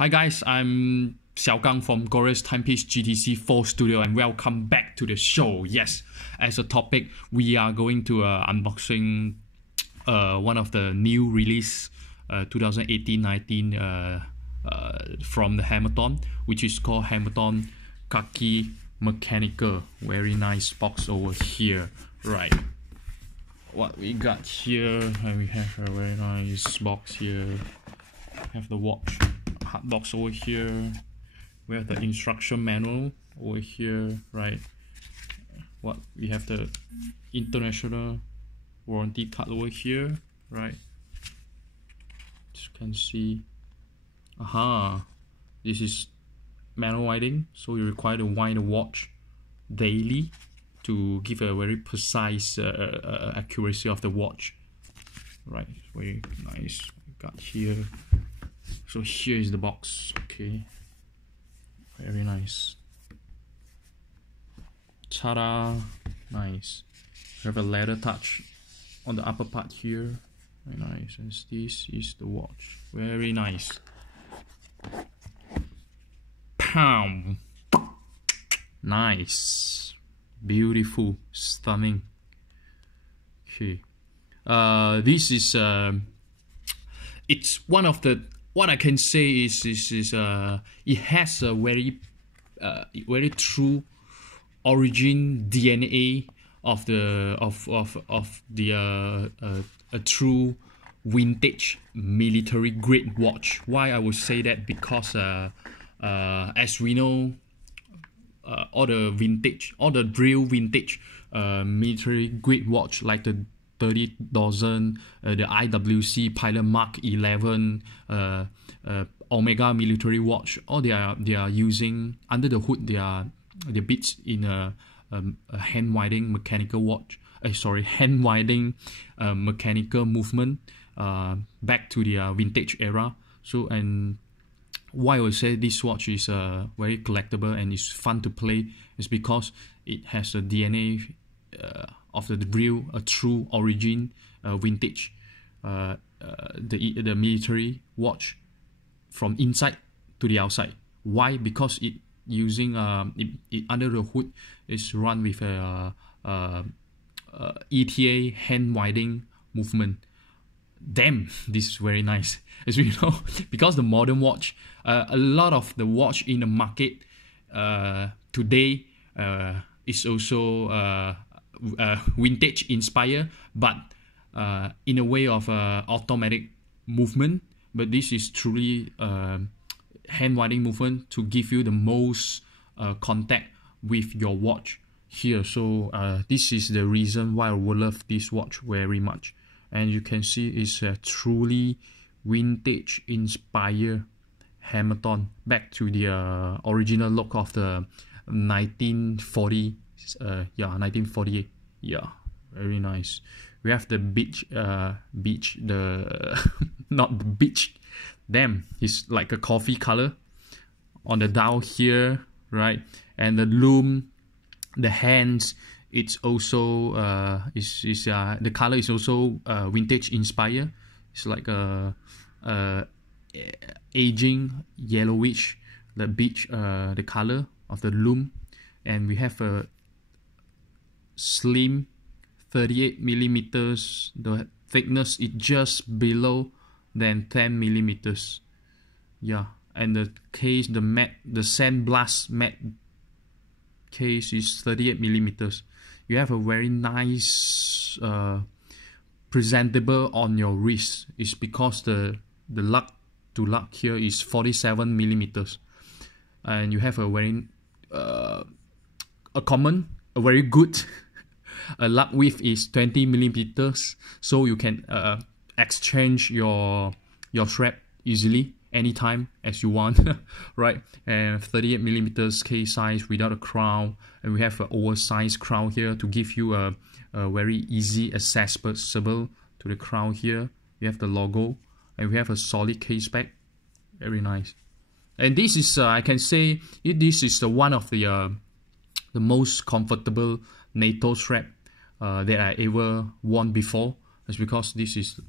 Hi guys, I'm Xiaogang from Glorious Timepiece GTC 4 Studio and welcome back to the show. Yes, as a topic, we are going to unboxing one of the new release 2018-19 from the Hammerton, which is called Hammerton Khaki Mechanical. Very nice box over here, right? What we got here, we have a very nice box here. Have the watch hard box over here. We have the instruction manual over here, right? What we have the international warranty card over here, right? As you can see, this is manual winding, so you require to wind the watch daily to give a very precise accuracy of the watch, right? Very nice. Got here. So here is the box. Okay, very nice. Ta-da! Nice. We have a leather touch on the upper part here. Very nice. And this is the watch. Very nice. Pound. Nice. Beautiful. Stunning. Okay. This is it's one of the, what I can say is it has a very true origin DNA of a true vintage military grade watch. Why I would say that? Because as we know, all the real vintage military grade watch like the 30,000, the IWC Pilot Mark 11, Omega military watch, all they are using under the hood. They built in a hand winding mechanical watch. Hand winding mechanical movement back to the vintage era. So, and why I would say this watch is very collectible and it's fun to play is because it has a DNA of the real, true origin vintage, the military watch from inside to the outside. Why? Because it using it under the hood is run with a ETA hand winding movement. Damn, this is very nice. As we know, because the modern watch, a lot of the watch in the market today is also vintage inspired, but in a way of automatic movement. But this is truly hand winding movement to give you the most contact with your watch here. So this is the reason why I would love this watch very much. And you can see it's a truly vintage inspired Hammerton, back to the original look of the 1940. 1948. Yeah, very nice. We have the beach, not the beach. Damn, it's like a coffee color on the dial here, right? And the loom, the hands, it's also the color is also vintage inspired. It's like a aging yellowish, the beach, the color of the loom. And we have a slim 38 millimeters. The thickness is just below than 10 millimeters. Yeah, and the case, the sandblast matte case is 38 millimeters. You have a very nice presentable on your wrist. It's because the lug to lug here is 47 millimeters, and you have a very a very good lug width is 20 millimeters, so you can exchange your strap easily anytime as you want, right? And 38 millimeters case size without a crown, and we have an oversized crown here to give you a very easy accessible to the crown here. We have the logo, and we have a solid case back. Very nice. And this is I can say this is one of the most comfortable NATO strap that I ever worn before. It's because this is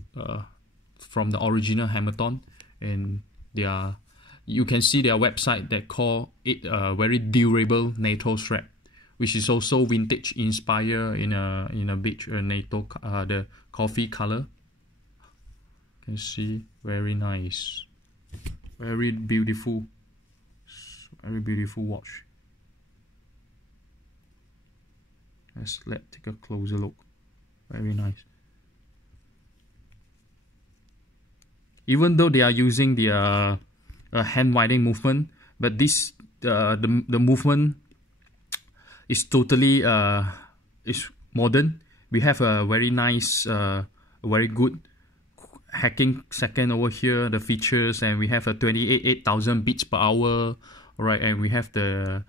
from the original Hammerton, and they are you can see their website that call it a very durable NATO strap, which is also vintage inspired in a beige NATO the coffee color. You can see, very nice, very beautiful watch. Let's take a closer look. Very nice. Even though they are using the hand winding movement, but this the movement is totally is modern. We have a very nice, very good hacking second over here, the features, and we have a 8,000 beats per hour. Right, and we have the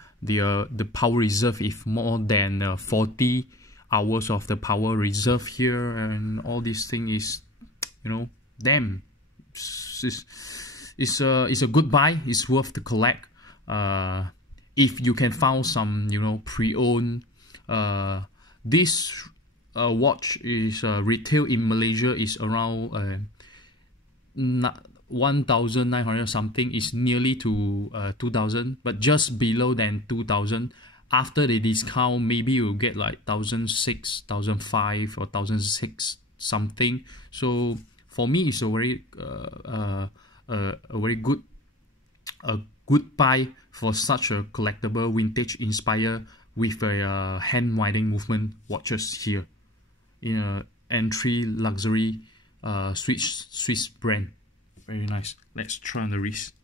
power reserve if more than 40 hours of the power reserve here, and all these thing is, you know, damn, it's a good buy. It's worth to collect. If you can find some, you know, pre-owned. This watch is retail in Malaysia is around 1,900 something, is nearly to 2,000, but just below than 2,000. After the discount, maybe you'll get like 1,600, 1,500 or 1,600 something. So for me, it's a very good buy for such a collectible vintage inspired with a hand winding movement watches here in a entry luxury Swiss brand. Very nice. Let's try on the wrist.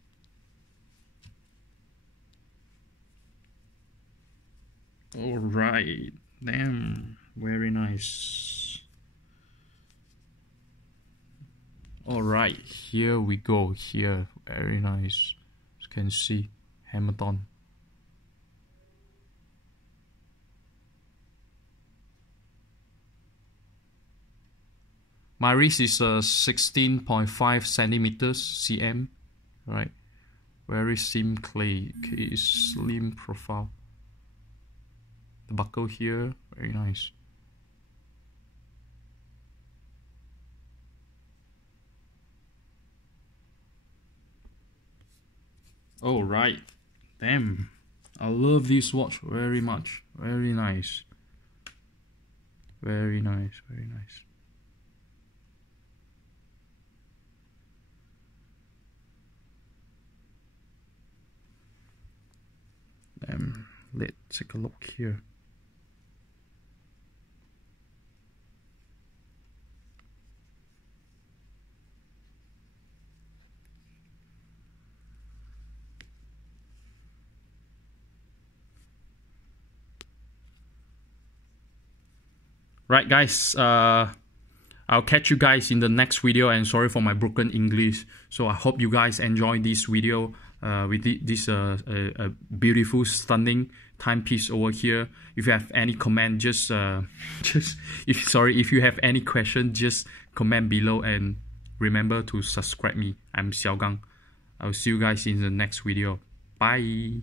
Alright, damn, very nice. Alright, here we go. Here, very nice. As you can see, Hamilton. My wrist is 16.5 centimeters cm, right? Very slim slim profile. The buckle here, very nice. Oh right, damn, I love this watch very much. Very nice. Very nice, very nice. Let's take a look here. Right guys, I'll catch you guys in the next video, and sorry for my broken English. So I hope you guys enjoy this video with this beautiful, stunning timepiece over here. If you have any comment, if you have any question, just comment below, and remember to subscribe me. I'm Xiao Gang. I'll see you guys in the next video. Bye.